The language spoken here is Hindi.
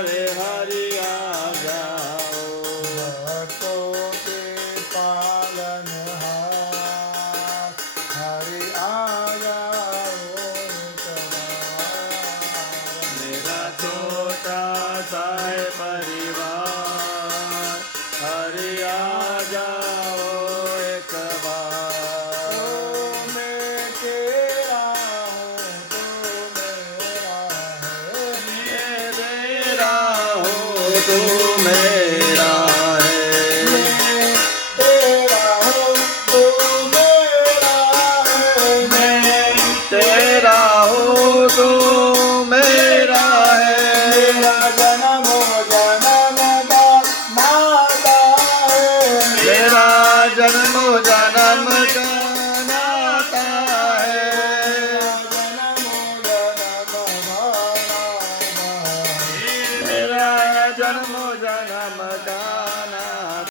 रे हरि आ जाओ। भक्तों के पालनहार हरि आ जाओ एक बार। मेरा छोटा सा है परिवार, हरि आ जाओ एक बार। ओ मैं तेरा हूँ तू मेरा है, मैं तेरा हूँ तू मेरा है। मैं तेरा हूँ तू मेरा है, मैं तेरा हूँ तू मेरा है। मेरा जन्म जन्म का नाता है, मेरा जन्म जन्म का नाता है। मेरा जन्म जन्म का